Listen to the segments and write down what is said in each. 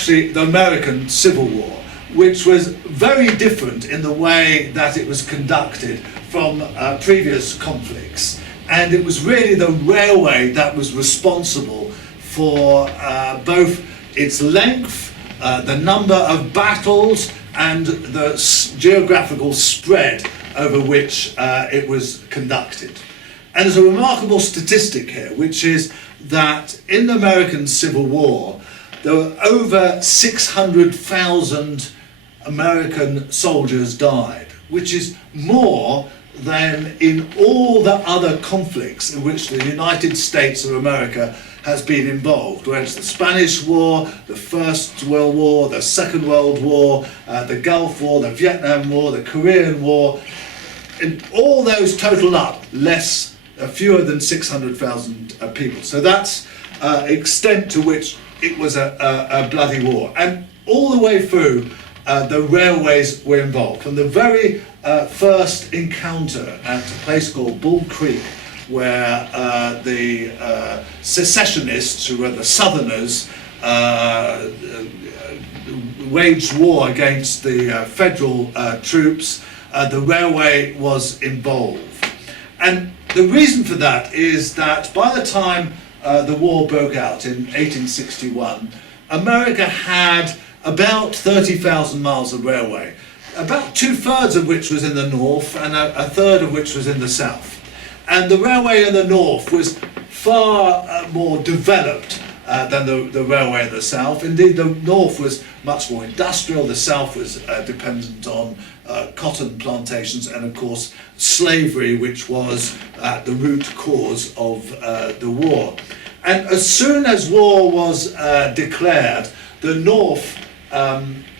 actually the American Civil War, which was very different in the way that it was conducted from previous conflicts. And it was really the railway that was responsible for both its length, the number of battles, and the geographical spread over which it was conducted. And there's a remarkable statistic here, which is that in the American Civil War, there were over 600,000 American soldiers died, which is more than in all the other conflicts in which the United States of America has been involved, whether it's the Spanish War, the First World War, the Second World War, the Gulf War, the Vietnam War, the Korean War. And all those total up fewer than 600,000 people. So that's extent to which it was a bloody war. And all the way through, the railways were involved. From the very first encounter at a place called Bull Creek, where the secessionists, who were the Southerners, waged war against the federal troops, the railway was involved. And the reason for that is that by the time the war broke out in 1861, America had about 30,000 miles of railway, about 2/3 of which was in the north and a third of which was in the south. And the railway in the north was far more developed than the railway in the south. Indeed, the north was much more industrial, the south was dependent on cotton plantations and of course slavery, which was the root cause of the war. And as soon as war was declared, the north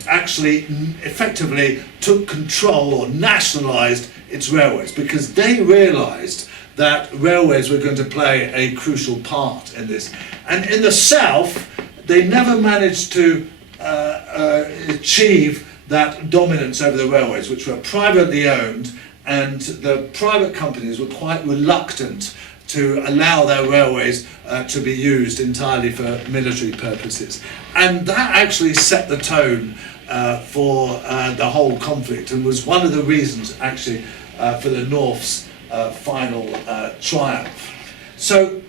actually effectively took control or nationalized its railways, because they realized that railways were going to play a crucial part in this. And in the south, they never managed to achieve that dominance over the railways, which were privately owned, and the private companies were quite reluctant to allow their railways to be used entirely for military purposes. And that actually set the tone for the whole conflict, and was one of the reasons actually for the North's final triumph. So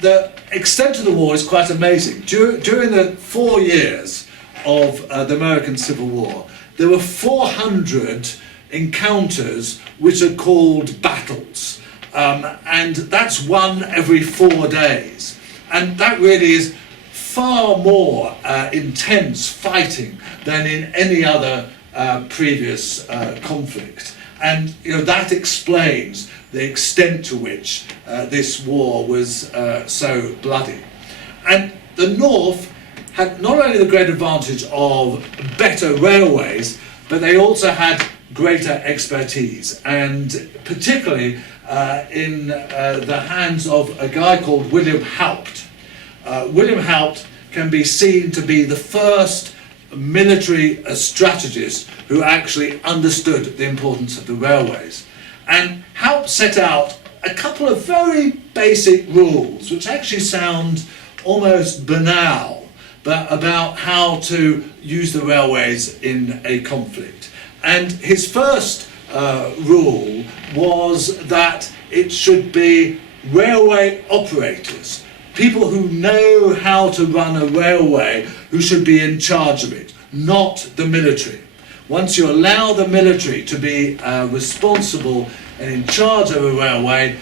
the extent of the war is quite amazing. During the 4 years of the American Civil War, there were 400 encounters which are called battles. And that's one every 4 days. And that really is far more intense fighting than in any other previous conflict. And that explains the extent to which this war was so bloody. And the North had not only the great advantage of better railways, but they also had greater expertise, and particularly in the hands of a guy called William Haupt. William Haupt can be seen to be the first military strategist who actually understood the importance of the railways. And Haupt set out a couple of very basic rules, which actually sound almost banal, but about how to use the railways in a conflict. And his first rule was that it should be railway operators, people who know how to run a railway, who should be in charge of it, not the military. Once you allow the military to be responsible and in charge of a railway,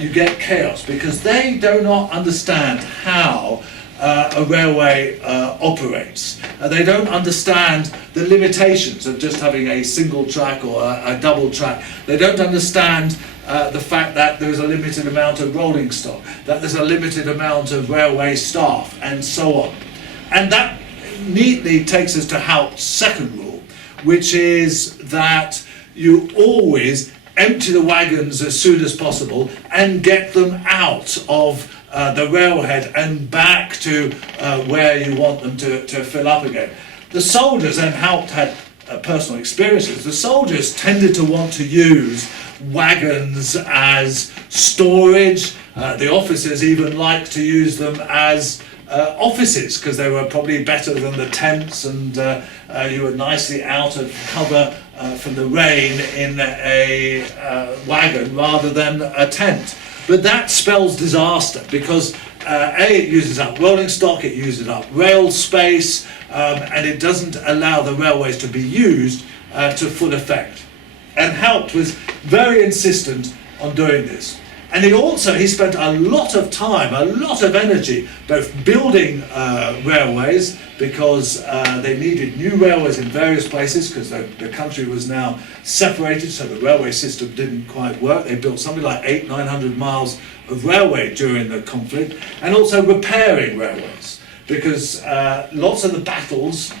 you get chaos, because they do not understand how a railway operates. They don't understand the limitations of just having a single track or a double track. They don't understand the fact that there's a limited amount of rolling stock, that there's a limited amount of railway staff, and so on. And that neatly takes us to Haupt's second rule, which is that you always empty the wagons as soon as possible and get them out of the railhead and back to where you want them to fill up again. The soldiers, and Haupt had personal experiences, the soldiers tended to want to use wagons as storage. The officers even liked to use them as offices, because they were probably better than the tents, and you were nicely out of cover from the rain in a wagon rather than a tent. But that spells disaster, because it uses up rolling stock, it uses up rail space, and it doesn't allow the railways to be used to full effect. And Haupt was very insistent on doing this. And he spent a lot of time, a lot of energy, both building railways, because they needed new railways in various places, because the country was now separated, so the railway system didn't quite work. They built something like 800-900 miles of railway during the conflict, and also repairing railways, because lots of the battles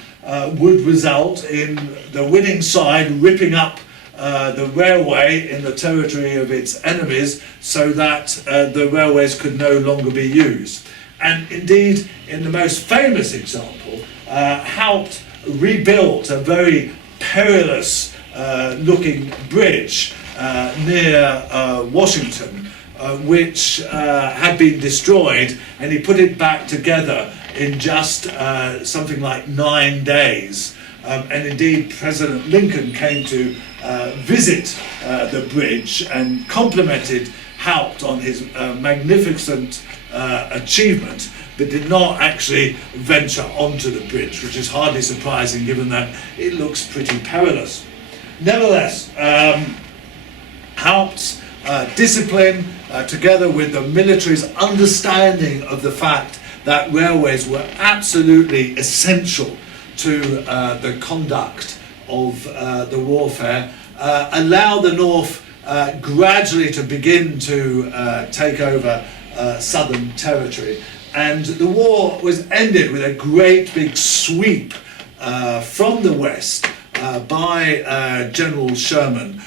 would result in the winning side ripping up the railway in the territory of its enemies, so that the railways could no longer be used. And indeed, in the most famous example, Haupt rebuilt a very perilous looking bridge near Washington, which had been destroyed, and he put it back together in just something like 9 days. And indeed, President Lincoln came to visit the bridge and complimented Haupt on his magnificent achievement, but did not actually venture onto the bridge, which is hardly surprising given that it looks pretty perilous. Nevertheless, Haupt's discipline, together with the military's understanding of the fact that railways were absolutely essential to the conduct of the warfare, allow the North gradually to begin to take over southern territory. And the war was ended with a great big sweep from the west by General Sherman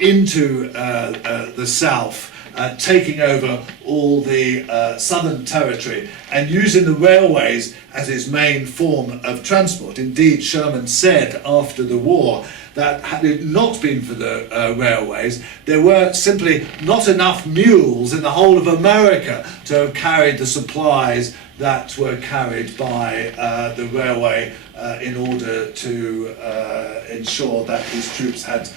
into the south, taking over all the southern territory and using the railways as his main form of transport. Indeed, Sherman said after the war that had it not been for the railways, there were simply not enough mules in the whole of America to have carried the supplies that were carried by the railway in order to ensure that his troops had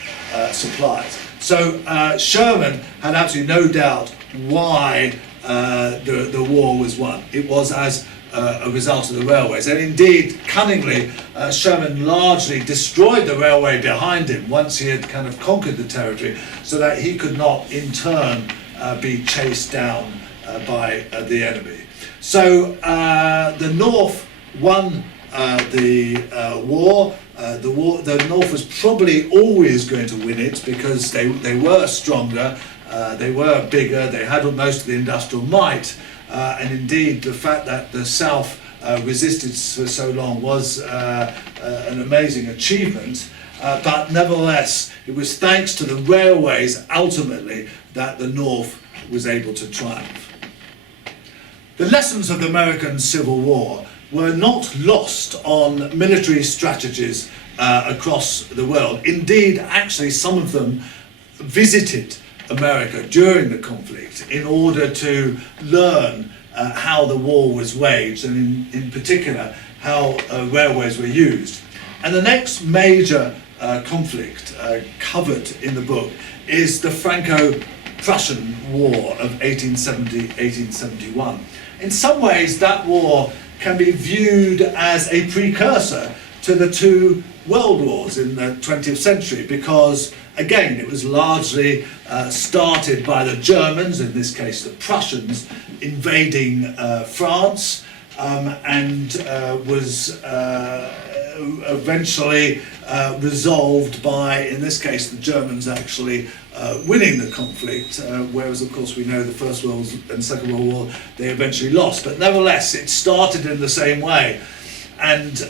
supplies. So Sherman had absolutely no doubt why the war was won. It was as a result of the railways. And indeed, cunningly, Sherman largely destroyed the railway behind him once he had kind of conquered the territory, so that he could not in turn be chased down by the enemy. So the North won the war. The North was probably always going to win it, because they were stronger, they were bigger, they had most of the industrial might, and indeed the fact that the South resisted for so long was an amazing achievement. But nevertheless, it was thanks to the railways ultimately that the North was able to triumph. The lessons of the American Civil War were not lost on military strategies across the world. Indeed, actually, some of them visited America during the conflict in order to learn how the war was waged, and in particular, how railways were used. And the next major conflict covered in the book is the Franco-Prussian War of 1870-1871. In some ways, that war can be viewed as a precursor to the two world wars in the 20th century, because again it was largely started by the Germans, in this case the Prussians, invading France, and was eventually resolved by, in this case, the Germans actually winning the conflict, whereas of course we know the First World and Second World War they eventually lost. But nevertheless, it started in the same way. And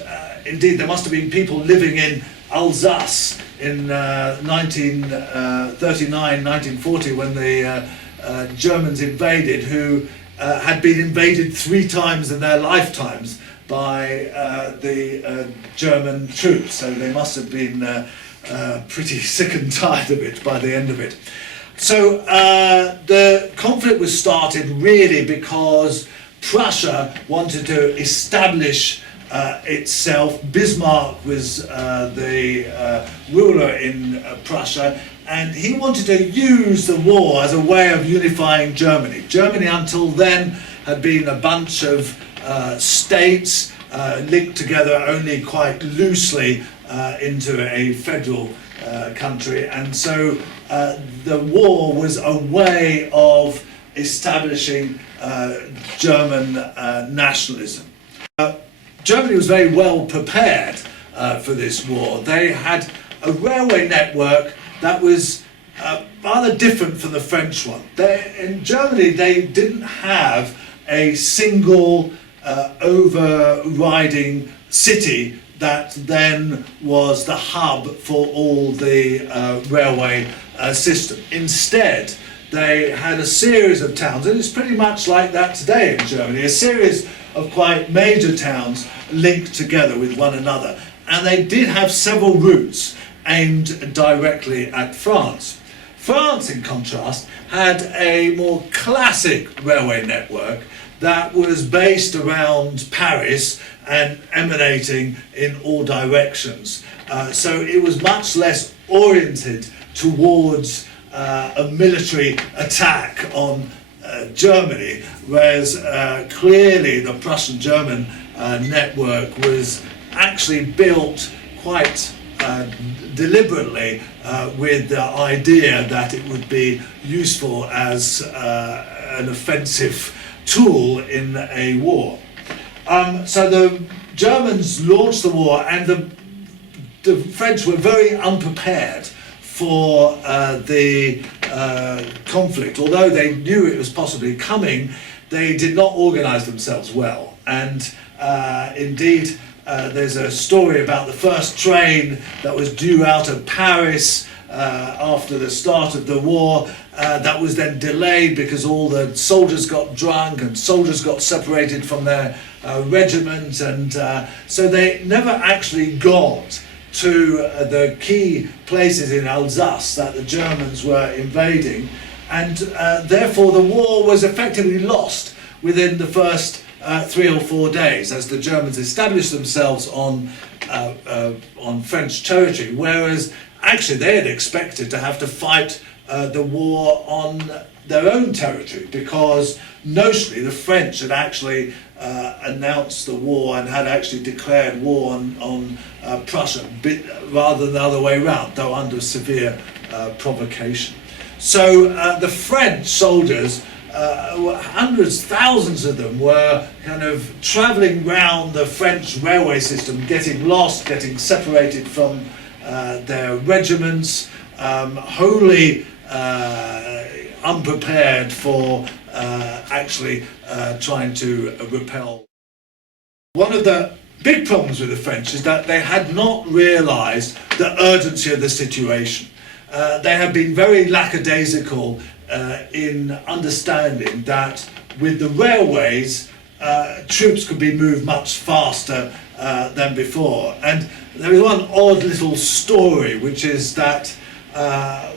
indeed, there must have been people living in Alsace in 1939, 1940, when the Germans invaded, who had been invaded 3 times in their lifetimes by the German troops. So they must have been pretty sick and tired of it by the end of it. So the conflict was started really because Prussia wanted to establish itself. Bismarck was the ruler in Prussia, and he wanted to use the war as a way of unifying Germany. Germany until then had been a bunch of states linked together only quite loosely into a federal country, and so the war was a way of establishing German nationalism. Germany was very well prepared for this war. They had a railway network that was rather different from the French one. In Germany, they didn't have a single overriding city that then was the hub for all the railway system. Instead, they had a series of towns, and it's pretty much like that today in Germany, a series of quite major towns linked together with one another. And they did have several routes aimed directly at France. France, in contrast, had a more classic railway network that was based around Paris and emanating in all directions. So it was much less oriented towards a military attack on Germany, whereas clearly the Prussian-German network was actually built quite deliberately with the idea that it would be useful as an offensive tool in a war. So the Germans launched the war, and the French were very unprepared for the conflict. Although they knew it was possibly coming, they did not organize themselves well. And indeed, there's a story about the first train that was due out of Paris after the start of the war that was then delayed because all the soldiers got drunk and soldiers got separated from their regiment, and so they never actually got to the key places in Alsace that the Germans were invading, and therefore the war was effectively lost within the first 3 or 4 days as the Germans established themselves on French territory, whereas actually they had expected to have to fight the war on their own territory, because notionally the French had actually announced the war and had actually declared war on Prussia, rather than the other way around, though under severe provocation. So the French soldiers, hundreds, thousands of them, were kind of travelling round the French railway system, getting lost, getting separated from their regiments, wholly unprepared for actually trying to repel. One of the big problems with the French is that they had not realised the urgency of the situation. They had been very lackadaisical in understanding that with the railways, troops could be moved much faster than before. And there is one odd little story, which is that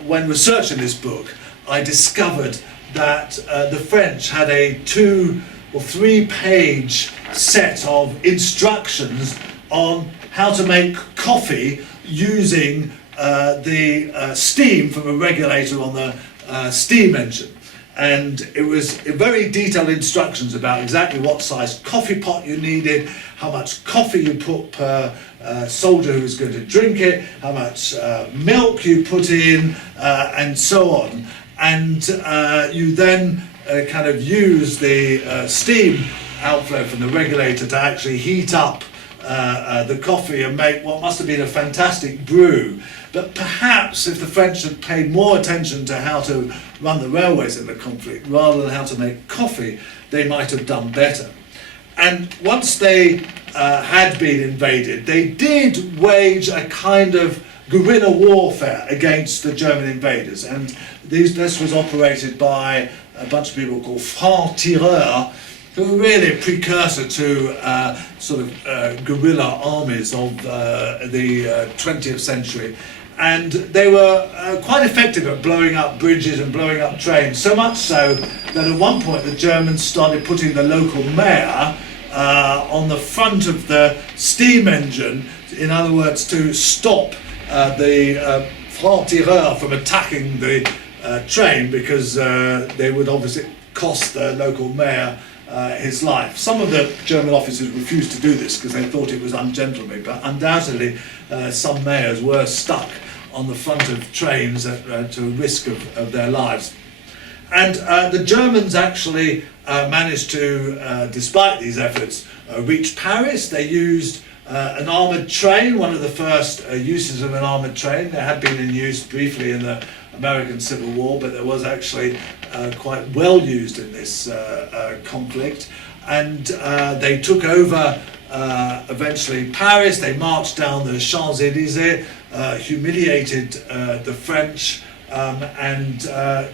when researching this book, I discovered that the French had a 2 or 3 page set of instructions on how to make coffee using the steam from a regulator on the steam engine. And it was very detailed instructions about exactly what size coffee pot you needed, how much coffee you put per soldier who was going to drink it, how much milk you put in, and so on. And you then kind of use the steam outflow from the regulator to actually heat up the coffee and make what must have been a fantastic brew. But perhaps if the French had paid more attention to how to run the railways in the conflict rather than how to make coffee, they might have done better. And once they had been invaded, they did wage a kind of guerrilla warfare against the German invaders. And this was operated by a bunch of people called francs-tireurs, who were really a precursor to sort of guerrilla armies of the 20th century. And they were quite effective at blowing up bridges and blowing up trains, so much so that at one point the Germans started putting the local mayor on the front of the steam engine, in other words, to stop the francs-tireurs from attacking the train, because they would obviously cost the local mayor his life. Some of the German officers refused to do this because they thought it was ungentlemanly, but undoubtedly some mayors were stuck on the front of trains to a risk of their lives. And the Germans actually managed to, despite these efforts, reach Paris. They used an armoured train, one of the first uses of an armoured train. They had been in use briefly in the American Civil War, but it was actually quite well used in this conflict. And they took over eventually Paris. They marched down the Champs-Élysées, humiliated the French, and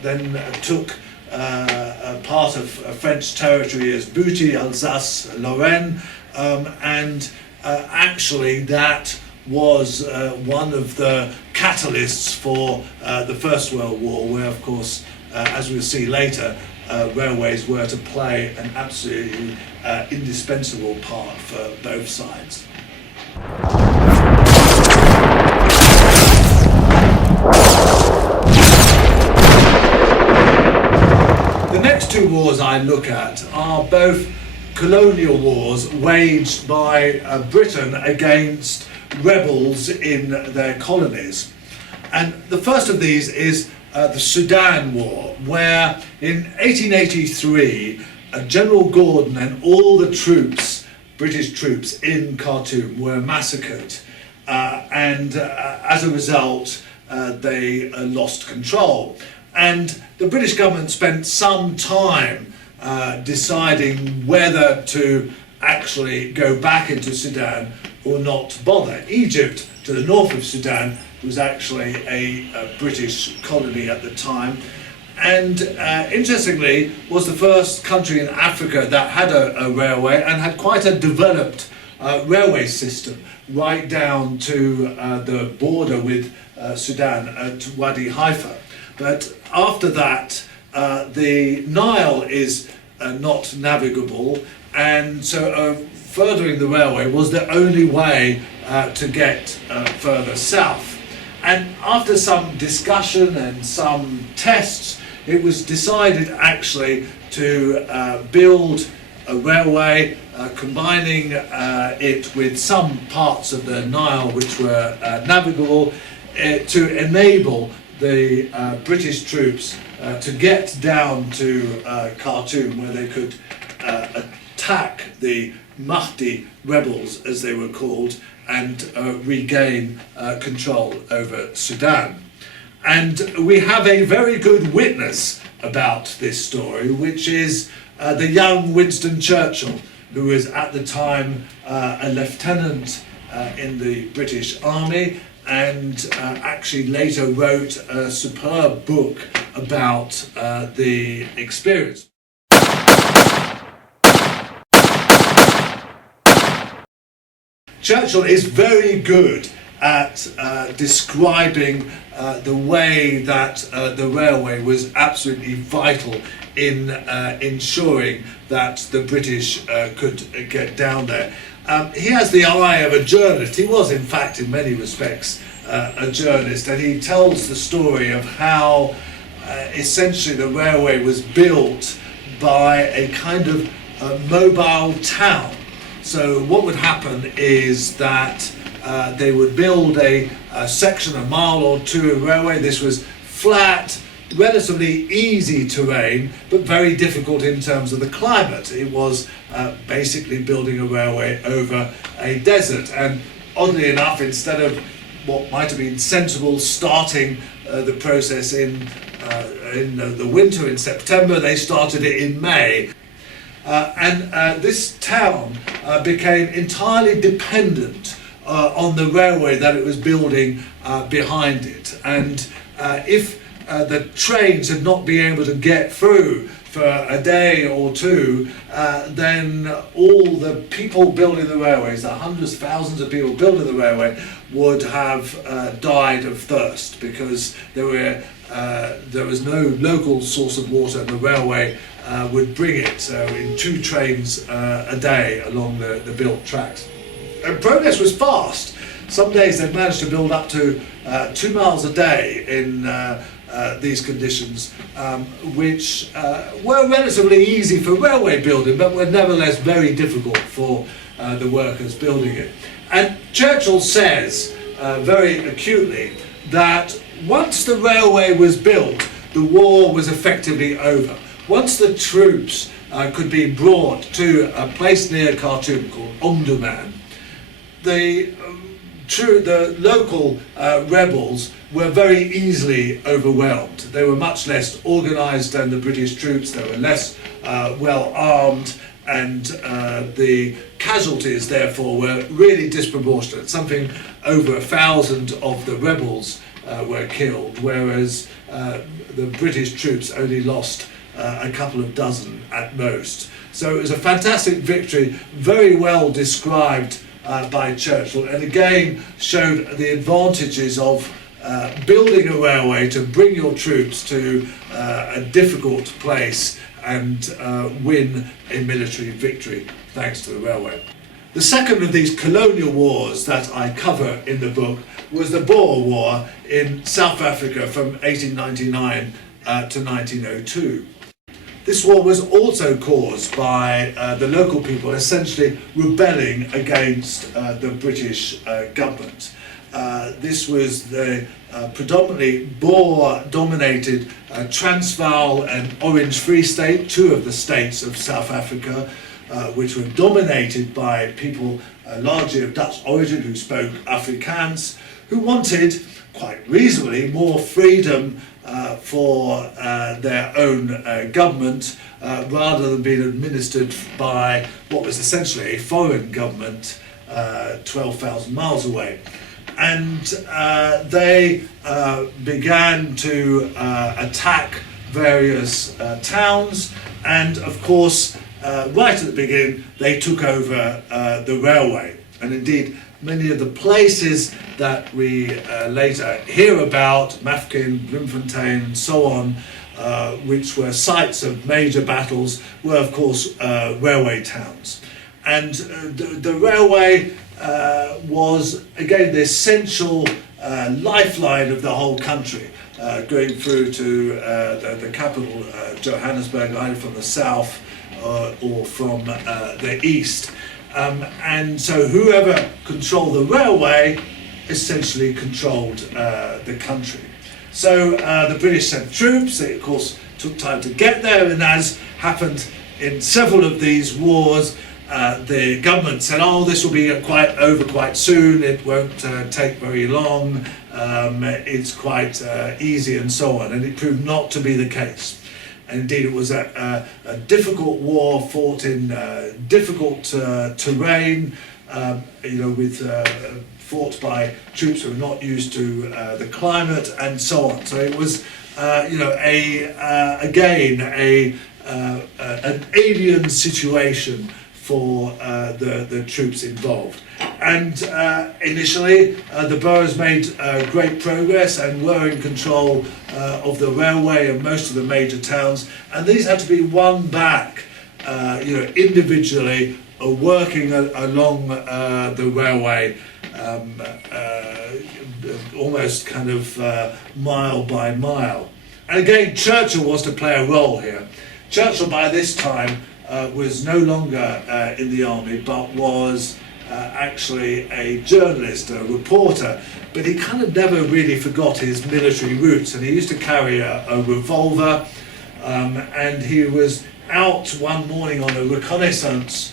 then took a part of French territory as booty, Alsace, Lorraine, and actually that was one of the catalysts for the First World War, where of course, as we'll see later, railways were to play an absolutely indispensable part for both sides. The next two wars I look at are both colonial wars waged by Britain against rebels in their colonies. And the first of these is the Sudan War, where in 1883 General Gordon and all the troops, British troops in Khartoum, were massacred, and as a result they lost control. And the British government spent some time deciding whether to actually go back into Sudan or not bother. Egypt, to the north of Sudan, was actually a British colony at the time, and interestingly was the first country in Africa that had a railway and had quite a developed railway system right down to the border with Sudan at Wadi Haifa. But after that, the Nile is not navigable, and so furthering the railway was the only way to get further south. And after some discussion and some tests, it was decided actually to build a railway, combining it with some parts of the Nile which were navigable, to enable the British troops to get down to Khartoum, where they could attack the Mahdi rebels, as they were called, and regain control over Sudan. And we have a very good witness about this story, which is the young Winston Churchill, who was at the time a lieutenant in the British Army, and actually later wrote a superb book about the experience. Churchill is very good at describing the way that the railway was absolutely vital in ensuring that the British could get down there. He has the eye of a journalist. He was, in fact, in many respects, a journalist, and he tells the story of how essentially the railway was built by a kind of mobile town. So what would happen is that they would build a section, a mile or two of railway. This was flat, relatively easy terrain, but very difficult in terms of the climate. It was basically building a railway over a desert. And oddly enough, instead of what might have been sensible starting the process in the winter, in September, they started it in May. And this town became entirely dependent on the railway that it was building behind it. And if the trains had not been able to get through for a day or two, then all the people building the railways, the hundreds, thousands of people building the railway, would have died of thirst, because there was no local source of water, and the railway would bring it in 2 trains a day along the built tracks. And progress was fast. Some days they managed to build up to 2 miles a day in these conditions, which were relatively easy for railway building, but were nevertheless very difficult for the workers building it. And Churchill says very acutely that once the railway was built, the war was effectively over. Once the troops could be brought to a place near Khartoum called Omdurman, the local rebels were very easily overwhelmed. They were much less organised than the British troops, they were less well armed, and the casualties therefore were really disproportionate. Something over 1,000 of the rebels were killed, whereas the British troops only lost a couple of dozen at most. So it was a fantastic victory, very well described by Churchill, and again showed the advantages of building a railway to bring your troops to a difficult place and win a military victory thanks to the railway. The second of these colonial wars that I cover in the book was the Boer War in South Africa from 1899 to 1902. This war was also caused by the local people essentially rebelling against the British government. This was the predominantly Boer-dominated Transvaal and Orange Free State, 2 of the states of South Africa, which were dominated by people largely of Dutch origin who spoke Afrikaans, who wanted, quite reasonably, more freedom for their own government, rather than being administered by what was essentially a foreign government 12,000 miles away. And they began to attack various towns, and of course right at the beginning they took over the railway, and indeed many of the places that we later hear about, Mafeking, Bloemfontein and so on, which were sites of major battles, were of course railway towns. And the railway was again the essential lifeline of the whole country, going through to the capital Johannesburg, either from the south or from the east. And so whoever controlled the railway essentially controlled the country. So the British sent troops. They of course took time to get there, and as happened in several of these wars, the government said, oh, this will be quite soon, it won't take very long, it's quite easy and so on, and it proved not to be the case. And indeed it was a difficult war fought in difficult terrain, fought by troops who were not used to the climate and so on. So it was an alien situation for the troops involved. And initially the Boers made great progress and were in control of the railway and most of the major towns, and these had to be won back individually, working along the railway almost kind of mile by mile. And again, Churchill was to play a role here. Churchill by this time was no longer in the army, but was actually a journalist, a reporter, but he kind of never really forgot his military roots, and he used to carry a revolver, and he was out one morning on a reconnaissance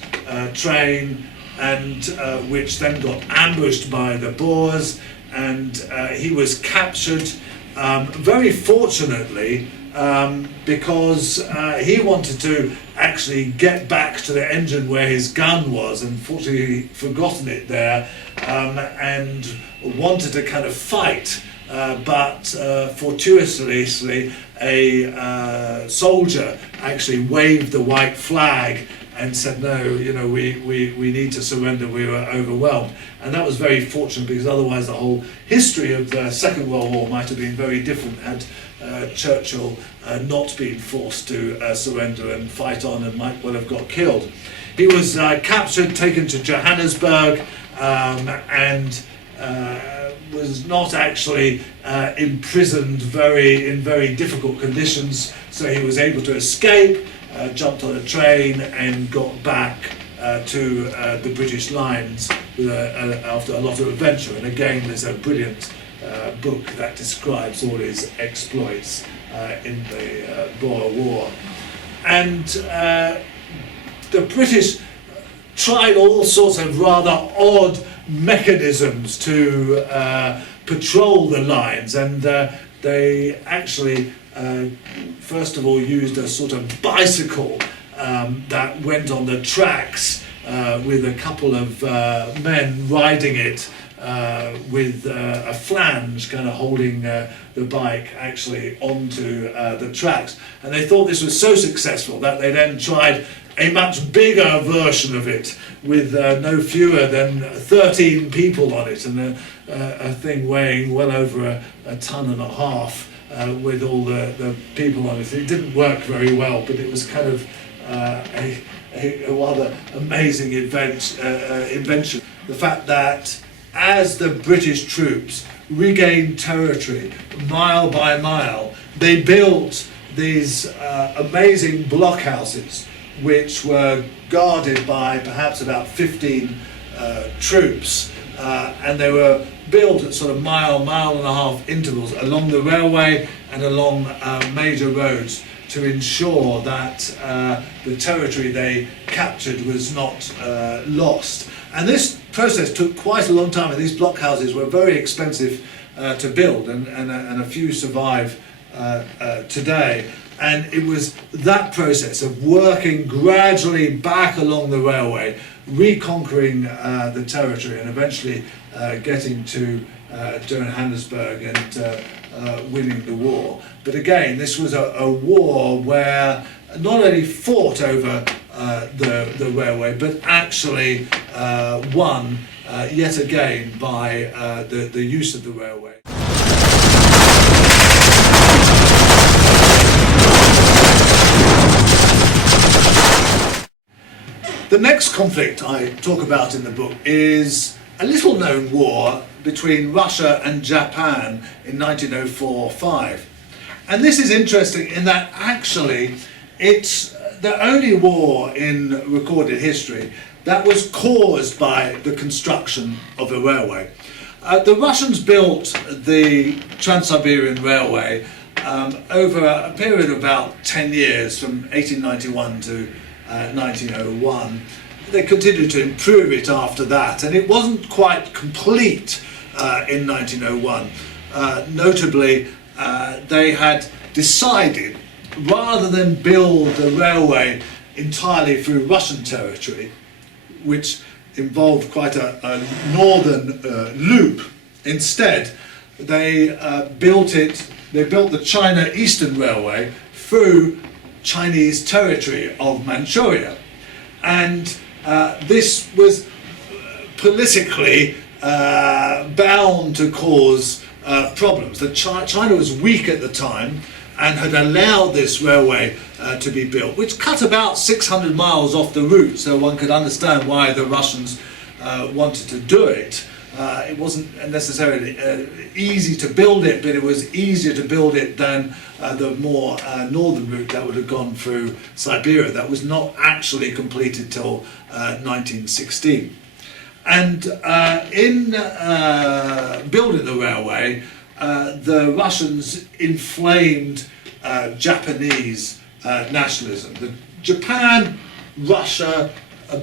train, and which then got ambushed by the Boers, and he was captured, very fortunately, because he wanted to actually get back to the engine where his gun was, and fortunately he'd forgotten it there, and wanted to kind of fight but fortuitously a soldier actually waved the white flag and said, no, you know, we need to surrender, we were overwhelmed. And that was very fortunate, because otherwise the whole history of the Second World War might have been very different had Churchill not been forced to surrender and fight on, and might well have got killed. He was captured, taken to Johannesburg, and was not actually imprisoned in very difficult conditions, so he was able to escape, jumped on a train and got back to the British lines after a lot of adventure. And again, there's a brilliant book that describes all his exploits in the Boer War. And the British tried all sorts of rather odd mechanisms to patrol the lines, and they actually first of all used a sort of bicycle that went on the tracks with a couple of men riding it with a flange kind of holding the bike actually onto the tracks. And they thought this was so successful that they then tried a much bigger version of it with no fewer than 13 people on it, and a thing weighing well over a ton and a half with all the people on it. It didn't work very well, but it was kind of a rather amazing invention. The fact that as the British troops regained territory mile by mile, they built these amazing blockhouses which were guarded by perhaps about 15 troops, and they were built at sort of mile and a half intervals along the railway and along major roads to ensure that the territory they captured was not lost. And this process took quite a long time, and these blockhouses were very expensive to build, and a few survive today. And it was that process of working gradually back along the railway, reconquering the territory, and eventually getting to Johannesburg and winning the war. But again, this was a war where not only fought over the railway, but actually won yet again by the use of the railway. The next conflict I talk about in the book is a little known war between Russia and Japan in 1904-5. And this is interesting in that actually it's the only war in recorded history that was caused by the construction of a railway. The Russians built the Trans-Siberian Railway over a period of about 10 years, from 1891 to 1901. They continued to improve it after that, and it wasn't quite complete in 1901. Notably, they had decided, rather than build the railway entirely through Russian territory, which involved quite a northern loop, instead they built the China Eastern Railway through Chinese territory of Manchuria. And this was politically bound to cause problems. China was weak at the time and had allowed this railway to be built, which cut about 600 miles off the route, so one could understand why the Russians wanted to do it. It wasn't necessarily easy to build it, but it was easier to build it than the more northern route that would have gone through Siberia. That was not actually completed till 1916. And in building the railway, the Russians inflamed Japanese nationalism. Japan, Russia,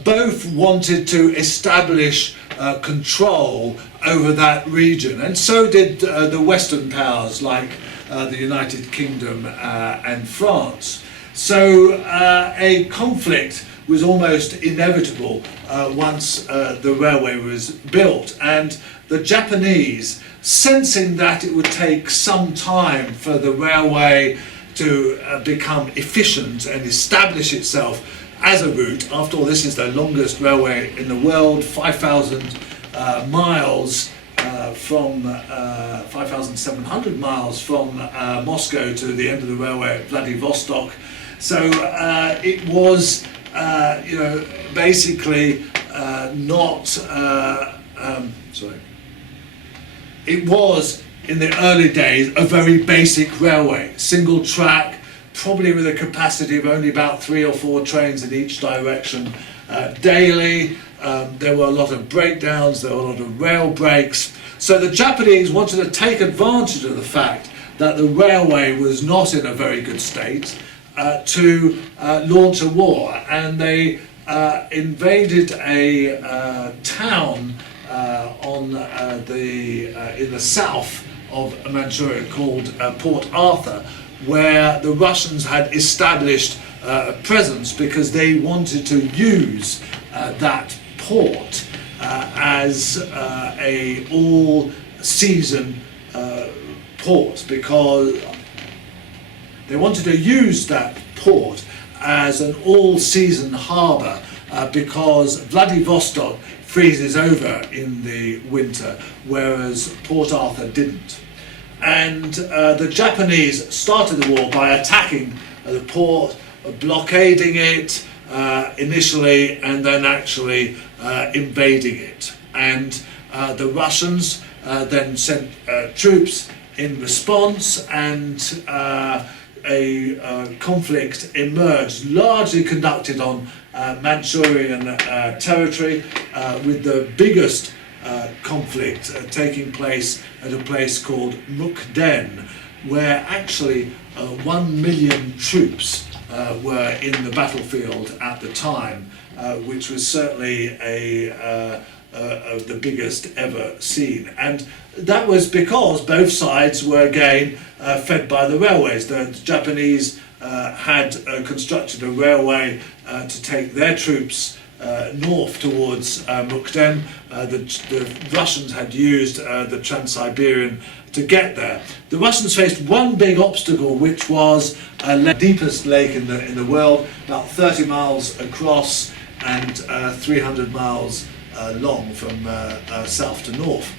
both wanted to establish control over that region, and so did the Western powers like the United Kingdom and France. So a conflict was almost inevitable once the railway was built, and the Japanese sensing that it would take some time for the railway to become efficient and establish itself as a route. After all, this is the longest railway in the world, 5,000 miles from 5,700 miles from Moscow to the end of the railway at Vladivostok. So it was, basically not. It was in the early days a very basic railway, single track, probably with a capacity of only about 3 or 4 trains in each direction daily. There were a lot of breakdowns, there were a lot of rail breaks. So the Japanese wanted to take advantage of the fact that the railway was not in a very good state to launch a war, and they invaded a town in the south of Manchuria called Port Arthur, where the Russians had established a presence because they wanted to use that port as a all-season port, because they wanted to use that port as an all-season harbour because Vladivostok freezes over in the winter, whereas Port Arthur didn't. And the Japanese started the war by attacking the port, blockading it initially, and then actually invading it. And the Russians then sent troops in response, and a conflict emerged, largely conducted on Manchurian territory, with the biggest conflict taking place at a place called Mukden, where actually 1 million troops were in the battlefield at the time, which was certainly the biggest ever seen. And that was because both sides were again fed by the railways. The Japanese had constructed a railway to take their troops north towards Mukden. The Russians had used the Trans-Siberian to get there. The Russians faced one big obstacle, which was the deepest lake in the world, about 30 miles across and 300 miles long from south to north.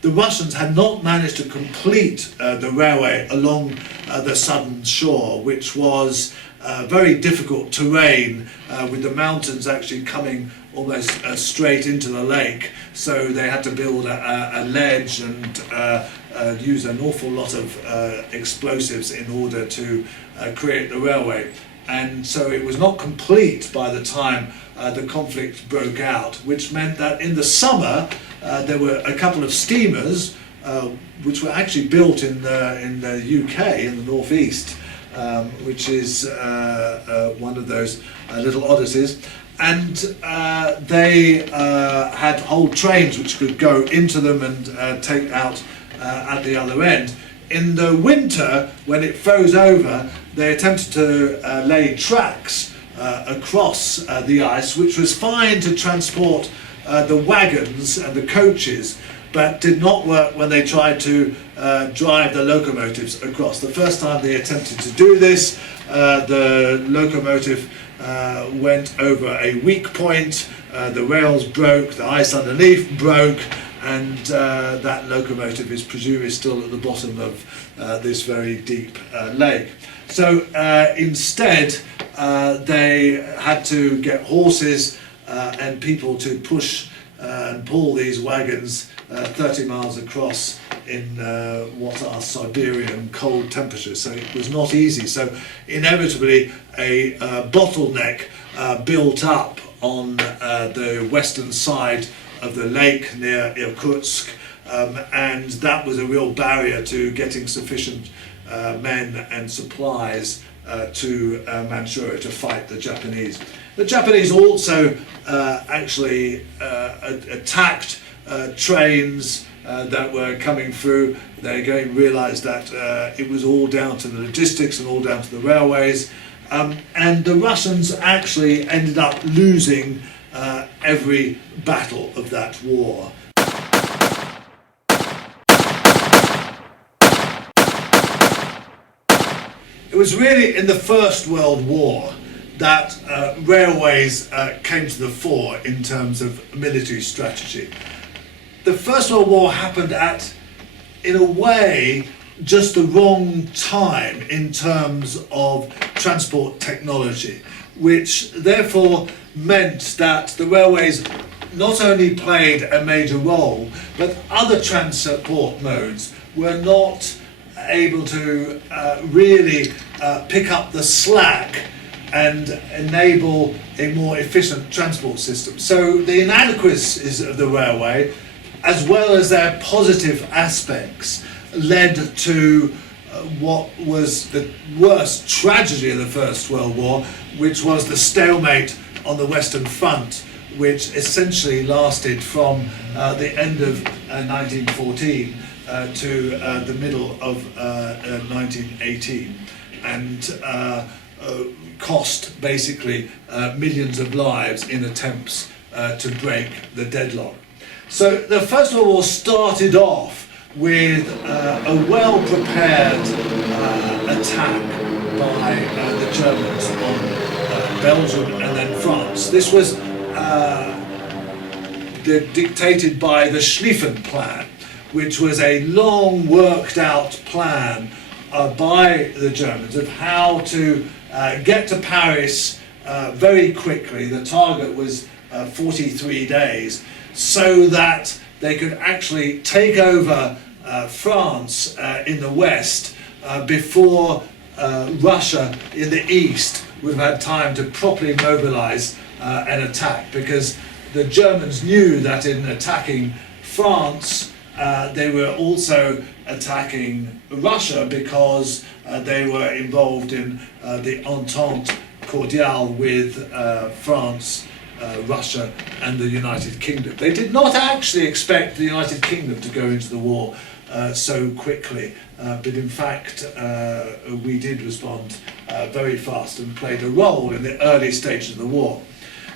The Russians had not managed to complete the railway along the southern shore, which was very difficult terrain, with the mountains actually coming almost straight into the lake. So they had to build a ledge and use an awful lot of explosives in order to create the railway. And so it was not complete by the time the conflict broke out, which meant that in the summer there were a couple of steamers which were actually built in the UK, in the northeast, which is one of those little oddities. And they had whole trains which could go into them and take out at the other end. In the winter, when it froze over, they attempted to lay tracks across the ice, which was fine to transport the wagons and the coaches, but did not work when they tried to drive the locomotives across. The first time they attempted to do this, the locomotive went over a weak point, the rails broke, the ice underneath broke, and that locomotive is presumably still at the bottom of this very deep lake. So instead they had to get horses and people to push and pull these wagons 30 miles across in what are Siberian cold temperatures. So it was not easy. So inevitably a bottleneck built up on the western side of the lake near Irkutsk, and that was a real barrier to getting sufficient men and supplies to Manchuria to fight the Japanese. The Japanese also actually attacked trains that were coming through. They again realised that it was all down to the logistics and all down to the railways, and the Russians actually ended up losing every battle of that war. It was really in the First World War that railways came to the fore in terms of military strategy. The First World War happened at, in a way, just the wrong time in terms of transport technology, which therefore meant that the railways not only played a major role, but other transport modes were not able to really pick up the slack and enable a more efficient transport system. So the inadequacies of the railway, as well as their positive aspects, led to what was the worst tragedy of the First World War, which was the stalemate on the Western Front, which essentially lasted from the end of 1914 to the middle of 1918, and cost basically millions of lives in attempts to break the deadlock. So the First World War started off with a well-prepared attack by the Germans on Belgium and then France. This was dictated by the Schlieffen Plan, which was a long worked out plan by the Germans of how to get to Paris very quickly. The target was 43 days, so that they could actually take over France in the west before Russia in the east would have had time to properly mobilize an attack, because the Germans knew that in attacking France they were also attacking Russia, because they were involved in the Entente Cordiale with France, Russia and the United Kingdom. They did not actually expect the United Kingdom to go into the war so quickly, but in fact we did respond very fast and played a role in the early stages of the war.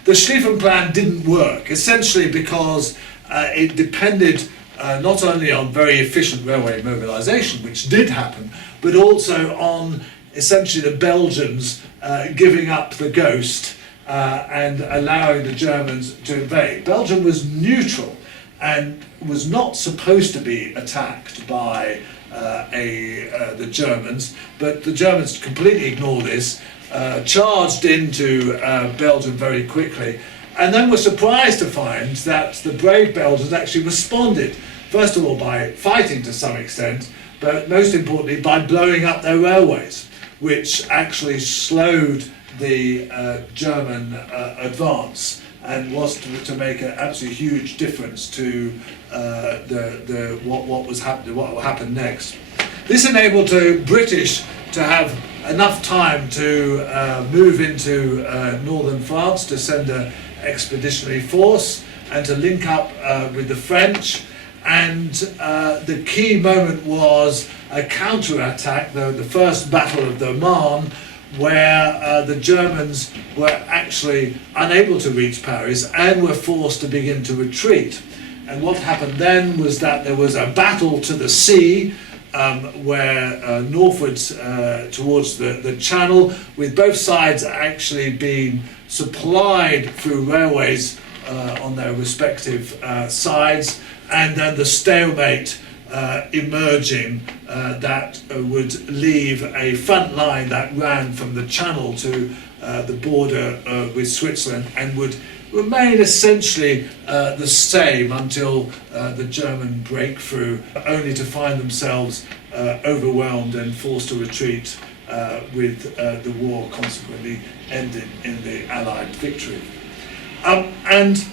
The Schlieffen Plan didn't work, essentially because it depended not only on very efficient railway mobilisation, which did happen, but also on essentially the Belgians giving up the ghost and allowing the Germans to invade. Belgium was neutral and was not supposed to be attacked by the Germans, but the Germans completely ignored this, charged into Belgium very quickly, and then were surprised to find that the brave Belgians actually responded, first of all by fighting to some extent, but most importantly by blowing up their railways, which actually slowed the German advance, and was to make an absolutely huge difference to what happened next. This enabled the British to have enough time to move into northern France, to send an expeditionary force and to link up with the French. And the key moment was a counter-attack, the first Battle of the Marne, where the Germans were actually unable to reach Paris and were forced to begin to retreat. And what happened then was that there was a battle to the sea, where northwards towards the Channel, with both sides actually being supplied through railways on their respective sides, and then the stalemate emerging that would leave a front line that ran from the Channel to the border with Switzerland, and would remain essentially the same until the German breakthrough, only to find themselves overwhelmed and forced to retreat, with the war consequently ending in the Allied victory. And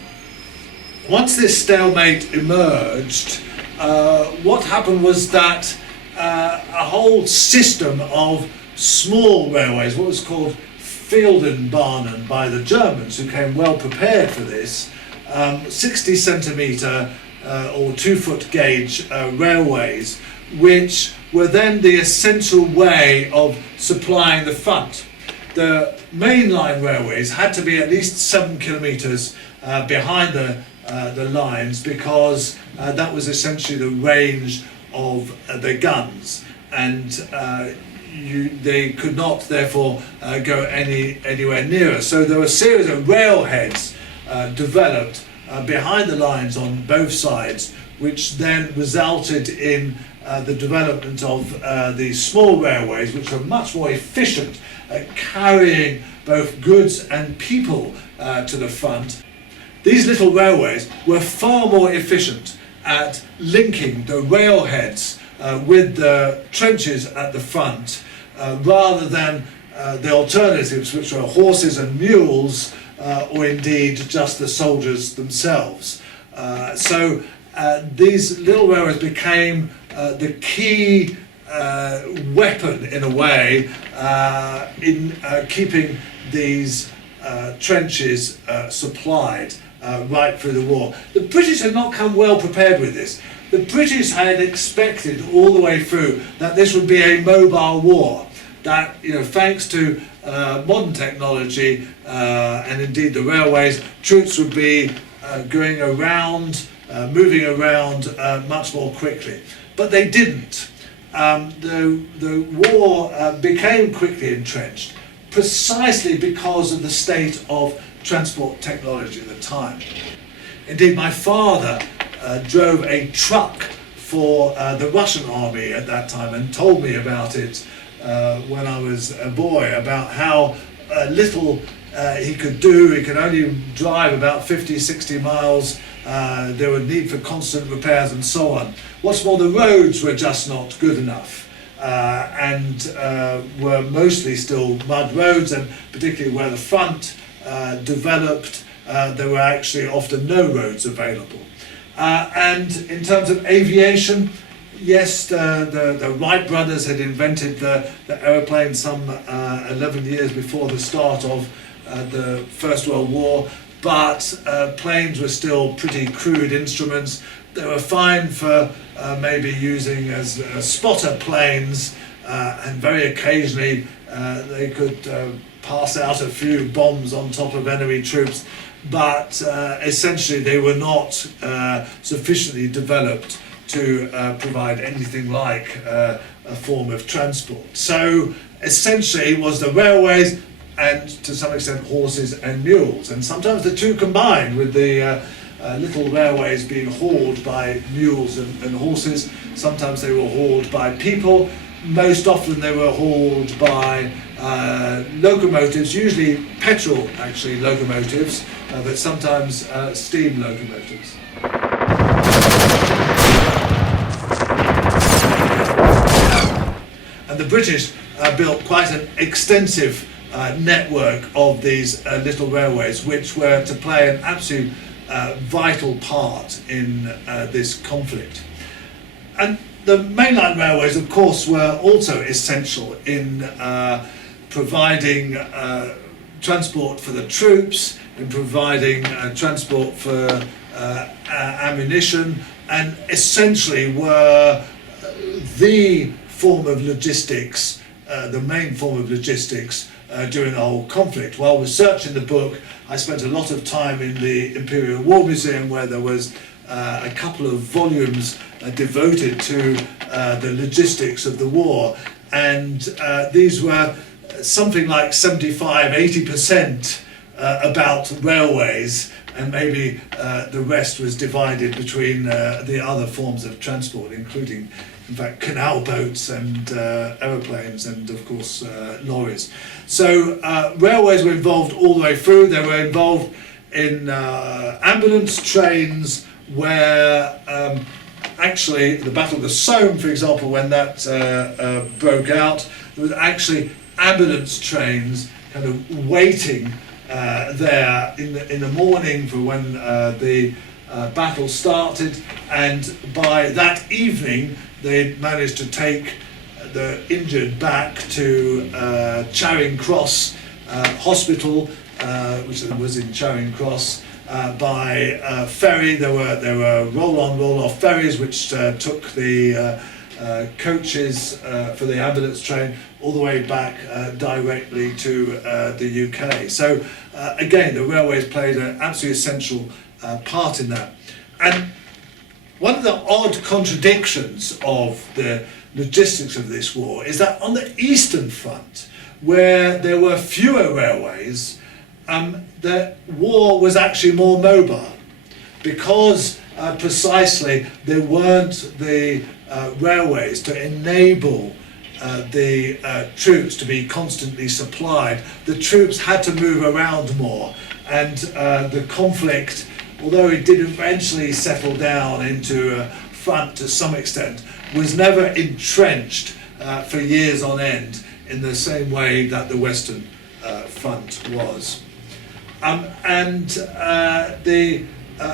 once this stalemate emerged, what happened was that a whole system of small railways, what was called Fieldenbahnen by the Germans, who came well prepared for this, 60 centimetre or 2-foot gauge railways, which were then the essential way of supplying the front. The mainline railways had to be at least 7 kilometres behind the lines, because that was essentially the range of the guns, and they could not therefore go anywhere nearer. So there were a series of railheads developed behind the lines on both sides, which then resulted in the development of these small railways, which were much more efficient at carrying both goods and people to the front. These little railways were far more efficient at linking the railheads with the trenches at the front, rather than the alternatives, which were horses and mules, or indeed just the soldiers themselves. So these little railways became the key weapon, in a way, in keeping these trenches supplied right through the war. The British had not come well prepared with this. The British had expected all the way through that this would be a mobile war, that, you know, thanks to modern technology and indeed the railways, troops would be going around, moving around much more quickly. But they didn't. The war became quickly entrenched precisely because of the state of transport technology at the time. Indeed, my father drove a truck for the Russian army at that time and told me about it when I was a boy, about how little he could do. He could only drive about 50-60 miles. There were need for constant repairs and so on. What's more, the roads were just not good enough, and were mostly still mud roads, and particularly where the front developed, there were actually often no roads available. And in terms of aviation, yes, the Wright brothers had invented the aeroplane some 11 years before the start of the First World War, but planes were still pretty crude instruments. They were fine for maybe using as spotter planes, and very occasionally they could pass out a few bombs on top of enemy troops, but essentially they were not sufficiently developed to provide anything like a form of transport. So essentially it was the railways and to some extent horses and mules, and sometimes the two combined, with the little railways being hauled by mules and horses. Sometimes they were hauled by people. Most often they were hauled by locomotives, usually petrol actually locomotives, but sometimes steam locomotives. And the British built quite an extensive network of these little railways, which were to play an absolute vital part in this conflict. And the mainline railways, of course, were also essential in providing transport for the troops, in providing transport for ammunition, and essentially were the form of logistics, the main form of logistics during the whole conflict. While researching the book, I spent a lot of time in the Imperial War Museum, where there was a couple of volumes devoted to the logistics of the war, and these were something like 75-80% about railways, and maybe the rest was divided between the other forms of transport, including, in fact, canal boats and aeroplanes and, of course, lorries. So railways were involved all the way through. They were involved in ambulance trains, where actually the Battle of the Somme, for example, when that broke out, there was actually ambulance trains kind of waiting there in the morning for when the battle started, and by that evening they managed to take the injured back to Charing Cross Hospital, which was in Charing Cross, by ferry. There were roll-on, roll-off ferries which took the coaches for the ambulance train all the way back directly to the UK. So again, the railways played an absolutely essential part in that. And one of the odd contradictions of the logistics of this war is that on the Eastern Front, where there were fewer railways, the war was actually more mobile, because precisely there weren't the railways to enable the troops to be constantly supplied. The troops had to move around more, and the conflict, although it did eventually settle down into a front to some extent, was never entrenched for years on end in the same way that the Western Front was. The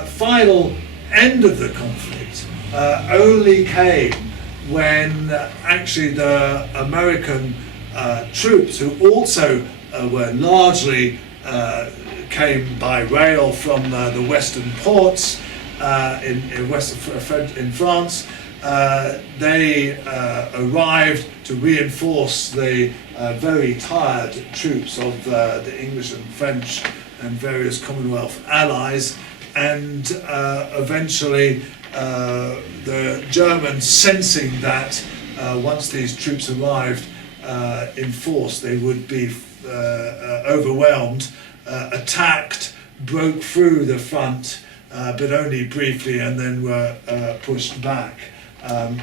final end of the conflict only came when actually the American troops, who also were largely came by rail from the western ports in France, they arrived to reinforce the very tired troops of the English and French and various Commonwealth allies, and eventually the Germans, sensing that once these troops arrived in force they would be overwhelmed, attacked, broke through the front, but only briefly, and then were pushed back. And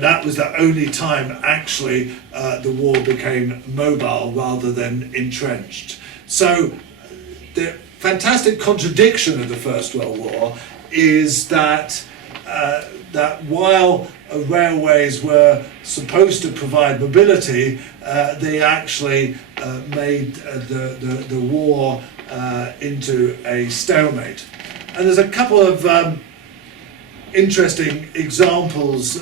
that was the only time actually the war became mobile rather than entrenched. So the fantastic contradiction of the First World War is that that while railways were supposed to provide mobility, they actually made the war into a stalemate. And there's a couple of interesting examples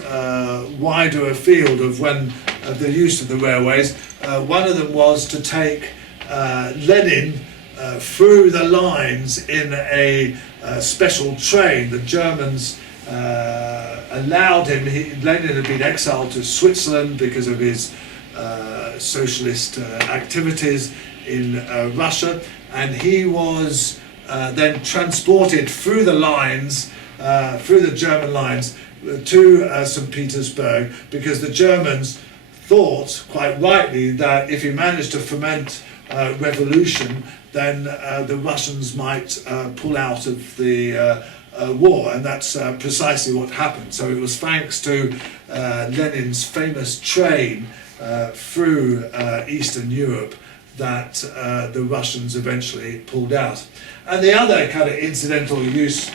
wider afield of when the use of the railways. One of them was to take Lenin through the lines in a special train. The Germans allowed him. Lenin had been exiled to Switzerland because of his socialist activities in Russia, and he was then transported through the lines, through the German lines, to St. Petersburg, because the Germans thought, quite rightly, that if he managed to foment revolution, then the Russians might pull out of the war, and that's precisely what happened. So it was thanks to Lenin's famous train through Eastern Europe that the Russians eventually pulled out. And the other kind of incidental use,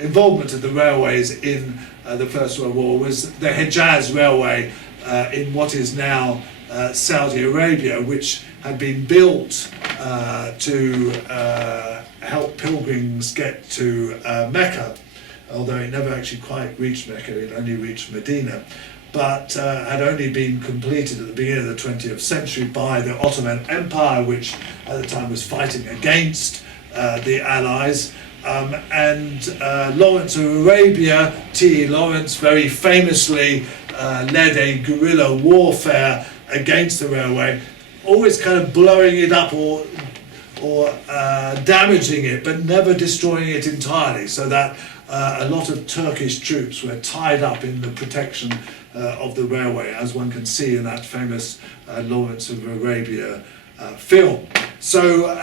involvement of the railways in the First World War was the Hejaz Railway in what is now Saudi Arabia, which had been built to help pilgrims get to Mecca, although it never actually quite reached Mecca, it only reached Medina, but had only been completed at the beginning of the 20th century by the Ottoman Empire, which at the time was fighting against the Allies. And Lawrence of Arabia, T.E. Lawrence, very famously led a guerrilla warfare against the railway, always kind of blowing it up or damaging it, but never destroying it entirely, so that a lot of Turkish troops were tied up in the protection of the railway, as one can see in that famous Lawrence of Arabia film. So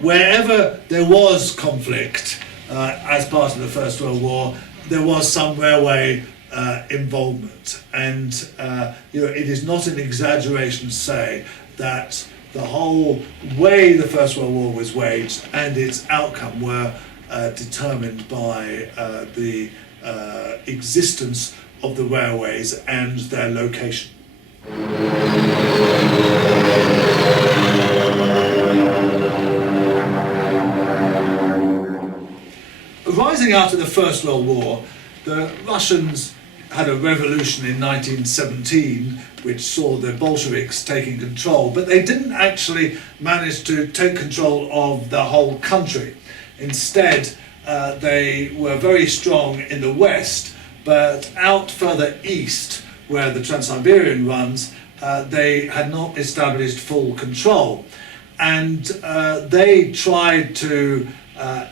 wherever there was conflict as part of the First World War, there was some railway involvement, and it is not an exaggeration to say that the whole way the First World War was waged and its outcome were determined by the existence of the railways and their location. Rising out of the First World War, the Russians had a revolution in 1917 which saw the Bolsheviks taking control, but they didn't actually manage to take control of the whole country. Instead, they were very strong in the west, but out further east, where the Trans-Siberian runs, they had not established full control. And they tried to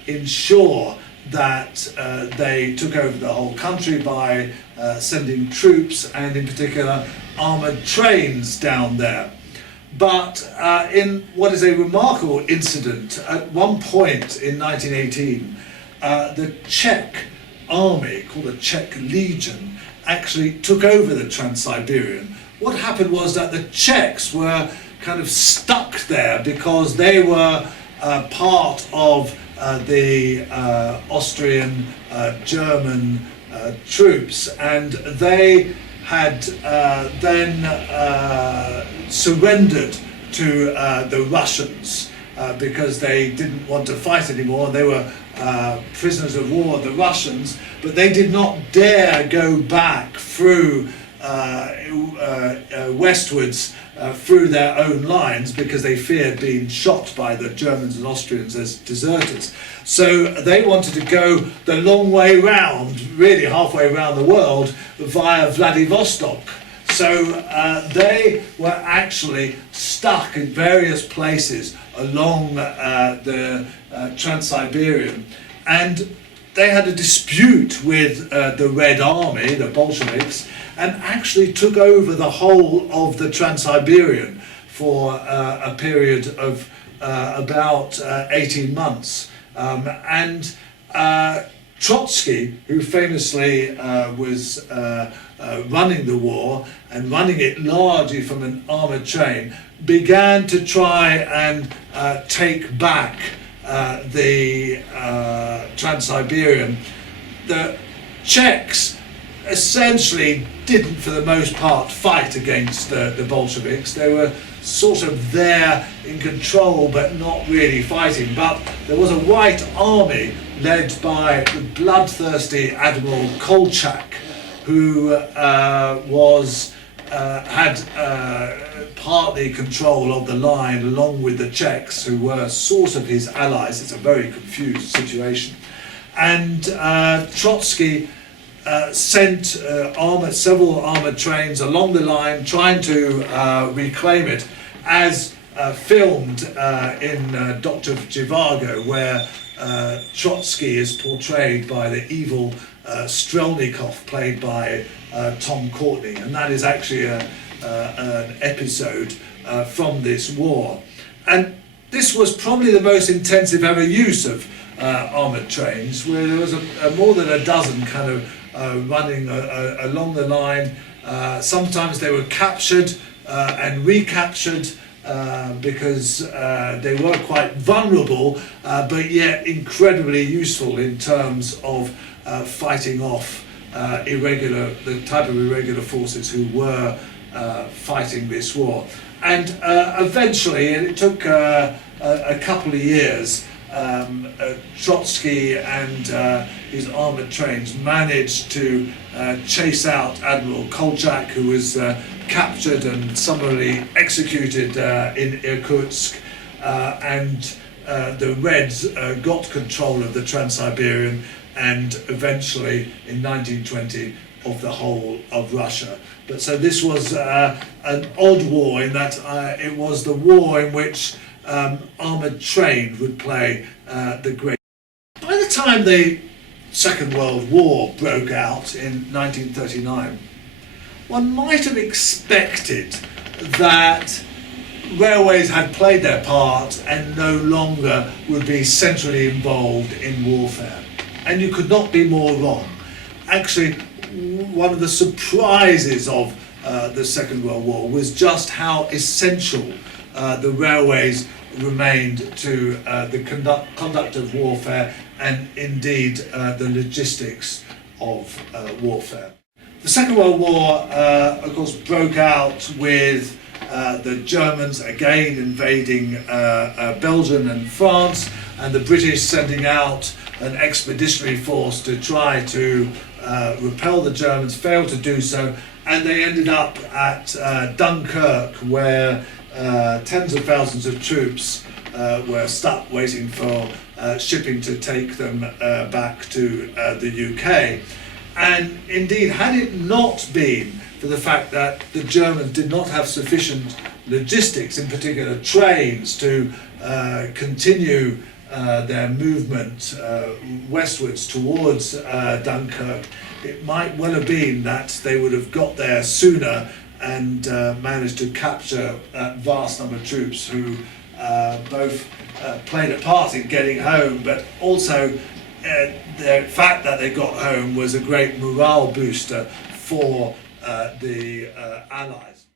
ensure that they took over the whole country by sending troops and in particular armoured trains down there. But in what is a remarkable incident, at one point in 1918, the Czech army, called the Czech Legion, actually took over the Trans-Siberian. What happened was that the Czechs were kind of stuck there because they were part of the Austrian German troops, and they had then surrendered to the Russians because they didn't want to fight anymore. They were prisoners of war, the Russians, but they did not dare go back through westwards through their own lines because they feared being shot by the Germans and Austrians as deserters. So they wanted to go the long way round, really halfway around the world, via Vladivostok. So they were actually stuck in various places along the Trans-Siberian, and they had a dispute with the Red Army, the Bolsheviks, and actually took over the whole of the Trans-Siberian for a period of about 18 months. And Trotsky, who famously was running the war and running it largely from an armoured train, began to try and take back the Trans-Siberian. The Czechs essentially didn't, for the most part, fight against the Bolsheviks. They were sort of there in control but not really fighting. But there was a White Army led by the bloodthirsty Admiral Kolchak, who had partly control of the line along with the Czechs, who were sort of his allies. It's a very confused situation. And Trotsky sent several armoured trains along the line trying to reclaim it, as filmed in Dr. Zhivago, where Trotsky is portrayed by the evil Strelnikov, played by Tom Courtenay, and that is actually an episode from this war. And this was probably the most intensive ever use of armoured trains, where there was more than a dozen kind of running along the line. Sometimes they were captured and recaptured because they were quite vulnerable, but yet incredibly useful in terms of fighting off the type of irregular forces who were fighting this war. And eventually, and it took a couple of years, Trotsky and his armoured trains managed to chase out Admiral Kolchak, who was captured and summarily executed in Irkutsk, and the Reds got control of the Trans-Siberian and eventually in 1920 of the whole of Russia. But so this was an odd war in that it was the war in which armoured train would play the great. By the time the Second World War broke out in 1939, one might have expected that railways had played their part and no longer would be centrally involved in warfare. And you could not be more wrong. Actually, one of the surprises of the Second World War was just how essential the railways remained to the conduct of warfare and indeed the logistics of warfare. The Second World War, of course, broke out with the Germans again invading Belgium and France, and the British sending out an expeditionary force to try to repel the Germans, failed to do so, and they ended up at Dunkirk, where tens of thousands of troops were stuck waiting for shipping to take them back to the UK. And indeed, had it not been for the fact that the Germans did not have sufficient logistics, in particular trains, to continue their movement westwards towards Dunkirk, it might well have been that they would have got there sooner and managed to capture a vast number of troops who both played a part in getting home, but also the fact that they got home was a great morale booster for the Allies.